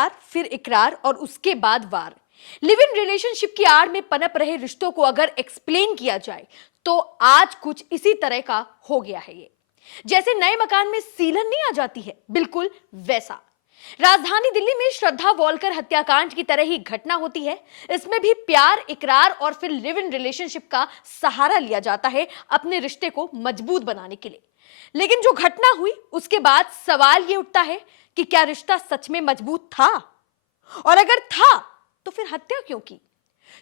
प्यार, फिर इकरार और उसके बाद वार। लिव इन रिलेशनशिप की आड़ में पनप रहे रिश्तों को अगर एक्सप्लेन किया जाए तो आज कुछ इसी तरह का हो गया है। ये जैसे नए मकान में सीलन नहीं आ जाती है, बिल्कुल वैसा। राजधानी दिल्ली में श्रद्धा वॉलकर हत्याकांड की तरह ही घटना होती है। इसमें भी प्यार, इकरार और फिर लिव इन रिलेशनशिप का सहारा लिया जाता है अपने रिश्ते को मजबूत बनाने के लिए। लेकिन जो घटना हुई उसके बाद सवाल यह उठता है कि क्या रिश्ता सच में मजबूत था, और अगर था तो फिर हत्या क्यों की?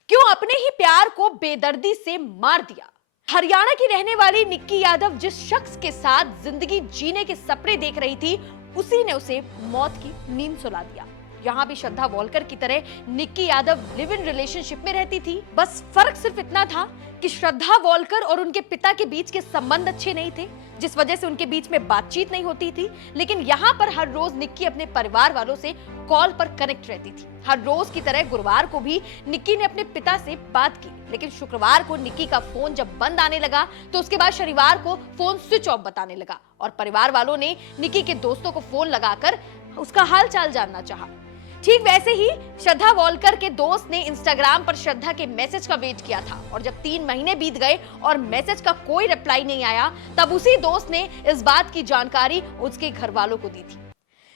क्यों अपने ही प्यार को बेदर्दी से मार दिया? हरियाणा की रहने वाली निक्की यादव जिस शख्स के साथ जिंदगी जीने के सपने देख रही थी, उसी ने उसे मौत की नींद सुला दिया। यहाँ भी श्रद्धा वॉलकर की तरह Nikki Yadav live in relationship में रहती थी। बस फर्क सिर्फ इतना था कि श्रद्धा वॉलकर और उनके पिता के बीच के संबंध अच्छे नहीं थे, जिस वजह से उनके बीच में बातचीत नहीं होती थी। लेकिन यहाँ पर हर रोज निक्की अपने परिवार वालों से कॉल पर कनेक्ट रहती थी। हर रोज की तरह गुरुवार को भी निक्की ने अपने पिता से बात की, लेकिन शुक्रवार को निक्की का फोन जब बंद आने लगा तो उसके बाद शनिवार को फोन स्विच ऑफ बताने लगा और परिवार वालों ने निक्की के दोस्तों को फोन लगाकर उसका हाल चाल जानना चाहा। ठीक वैसे ही श्रद्धा वॉलकर के दोस्त ने इंस्टाग्राम पर श्रद्धा के मैसेज का वेट किया था, और जब 3 महीने बीत गए और मैसेज का कोई रिप्लाई नहीं आया, तब उसी दोस्त ने इस बात की जानकारी उसके घर वालों को दी थी।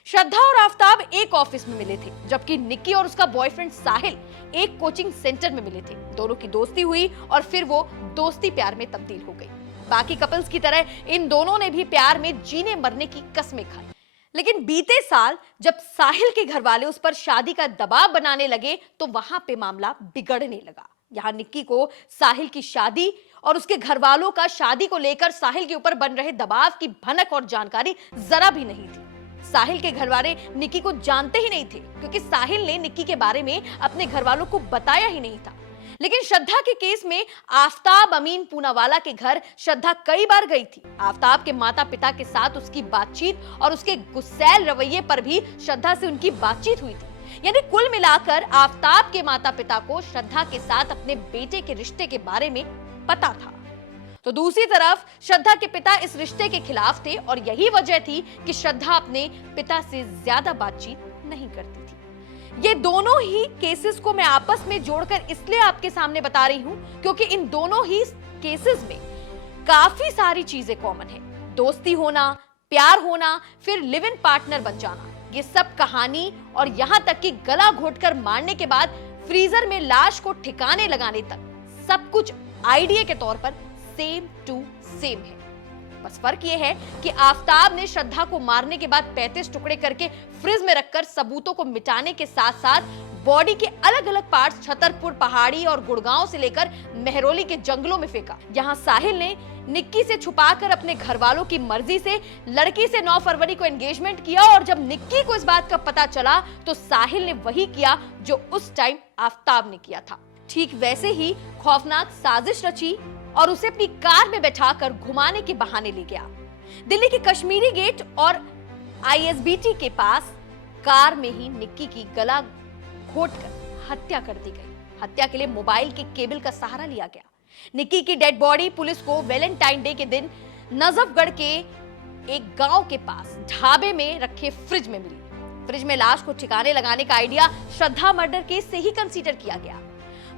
श्रद्धा और आफताब एक ऑफिस में मिले थे, जबकि निक्की और उसका बॉयफ्रेंड साहिल एक कोचिंग सेंटर में मिले थे। दोनों की दोस्ती हुई और फिर वो दोस्ती प्यार में तब्दील हो गई। बाकी कपल्स की तरह इन दोनों ने भी प्यार में जीने मरने की कस्में खाई। लेकिन बीते साल जब साहिल के घर वाले उस पर शादी का दबाव बनाने लगे तो वहां पे मामला बिगड़ने लगा। यहाँ निक्की को साहिल की शादी और उसके घर वालों का शादी को लेकर साहिल के ऊपर बन रहे दबाव की भनक और जानकारी जरा भी नहीं थी। साहिल के घर वाले निक्की को जानते ही नहीं थे, क्योंकि साहिल ने निक्की के बारे में अपने घर वालों को बताया ही नहीं था। लेकिन श्रद्धा के केस में आफताब अमीन पूनावाला के घर श्रद्धा कई बार गई थी। आफताब के माता पिता के साथ उसकी बातचीत और उसके गुस्सैल रवैये पर भी श्रद्धा से उनकी बातचीत हुई थी। यानी कुल मिलाकर आफताब के माता पिता को श्रद्धा के साथ अपने बेटे के रिश्ते के बारे में पता था। तो दूसरी तरफ श्रद्धा के पिता इस रिश्ते के खिलाफ थे, और यही वजह थी कि श्रद्धा अपने पिता से ज्यादा बातचीत नहीं करती थी। ये दोनों ही केसेस को मैं आपस में जोड़कर इसलिए आपके सामने बता रही हूं क्योंकि इन दोनों ही केसेस में काफी सारी चीजें कॉमन है। दोस्ती होना, प्यार होना, फिर लिव इन पार्टनर बन जाना, ये सब कहानी, और यहां तक कि गला घोटकर मारने के बाद फ्रीजर में लाश को ठिकाने लगाने तक सब कुछ आइडिया के तौर पर सेम टू सेम है। बस फर्क यह है कि आफताब ने श्रद्धा को मारने के बाद 35 टुकड़े करके फ्रिज में रखकर सबूतों को मिटाने के साथ साथ बॉडी के अलग अलग पार्ट्स छतरपुर पहाड़ी और गुड़गांव से लेकर मेहरौली के जंगलों में फेंका। यहाँ साहिल ने निक्की से छुपाकर अपने घर वालों की मर्जी से लड़की से 9 फरवरी को एंगेजमेंट किया, और जब निक्की को इस बात का पता चला तो साहिल ने वही किया जो उस टाइम आफताब ने किया था। ठीक वैसे ही खौफनाक साजिश रची और उसे अपनी कार में बैठाकर घुमाने के बहाने ले गया। दिल्ली के कश्मीरी गेट और आईएसबीटी के पास कार में ही निक्की की गला घोटकर हत्या कर दी गई। हत्या के लिए मोबाइल के केबल का सहारा लिया गया। निक्की की डेड बॉडी पुलिस को वैलेंटाइन डे के दिन नजफगढ़ के एक गांव के पास ढाबे में रखे फ्रिज में मिली। फ्रिज में लाश को ठिकाने लगाने का आइडिया श्रद्धा मर्डर केस से ही कंसीडर किया गया।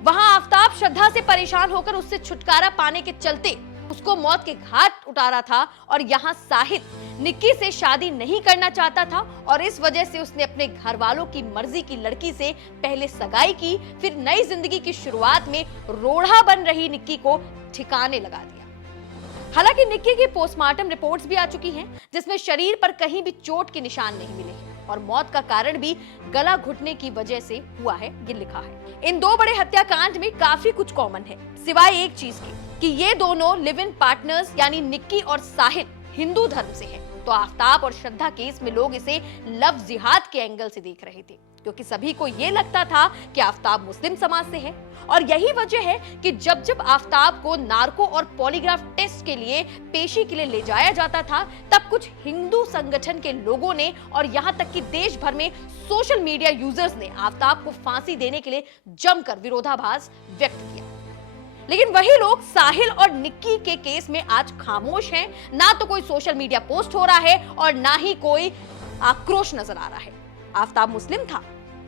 वहां आफताब श्रद्धा से परेशान होकर उससे छुटकारा पाने के चलते उसको मौत के घाट उतारा था, और यहाँ साहिल निक्की से शादी नहीं करना चाहता था, और इस वजह से उसने अपने घर वालों की मर्जी की लड़की से पहले सगाई की, फिर नई जिंदगी की शुरुआत में रोड़ा बन रही निक्की को ठिकाने लगा दिया। हालांकि निक्की की पोस्टमार्टम रिपोर्ट्स भी आ चुकी हैं, जिसमें शरीर पर कहीं भी चोट के निशान नहीं मिले हैं, और मौत का कारण भी गला घुटने की वजह से हुआ है, ये लिखा है। इन दो बड़े हत्याकांड में काफी कुछ कॉमन है, सिवाय एक चीज के कि ये दोनों लिव इन पार्टनर्स यानी निक्की और साहिल हिंदू धर्म से हैं। तो आफताब और श्रद्धा केस में लोग इसे लव जिहाद के एंगल से देख रहे थे, क्योंकि सभी को यह लगता था कि आफताब मुस्लिम समाज से है, और यही वजह है कि जब जब आफताब को नार्को और पॉलीग्राफ टेस्ट के लिए पेशी के लिए ले जाया जाता था, तब कुछ हिंदू संगठन के लोगों ने और यहां तक कि देश भर में सोशल मीडिया यूजर्स ने आफताब को फांसी देने के लिए जमकर विरोधाभास व्यक्त किया। लेकिन वही लोग साहिल और निक्की के केस में आज खामोश हैं। ना तो कोई सोशल मीडिया पोस्ट हो रहा है और ना ही कोई आक्रोश नजर आ रहा है। आफताब मुस्लिम था,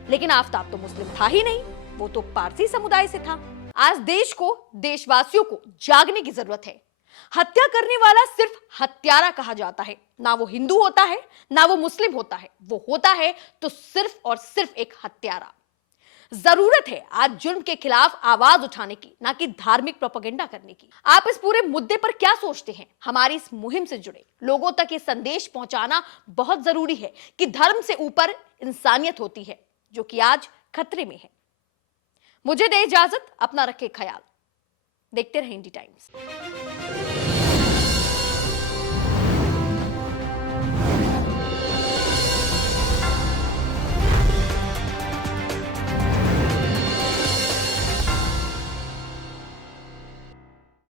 लेकिन आफताब तो मुस्लिम था ही नहीं, वो तो पारसी समुदाय से था। आज देश को, देशवासियों को जागने की जरूरत है। हत्या करने वाला सिर्फ हत्यारा कहा जाता है, ना वो हिंदू होता है ना वो मुस्लिम होता है, वो होता है तो सिर्फ और सिर्फ एक हत्यारा। जरूरत है आज जुर्म के खिलाफ आवाज उठाने की, ना कि धार्मिक प्रोपेगेंडा करने की। आप इस पूरे मुद्दे पर क्या सोचते हैं? हमारी इस मुहिम से जुड़े लोगों तक ये संदेश पहुंचाना बहुत जरूरी है कि धर्म से ऊपर इंसानियत होती है, जो कि आज खतरे में है। मुझे दे इजाजत, अपना रखे ख्याल। देखते रहें इंडी टाइम्स।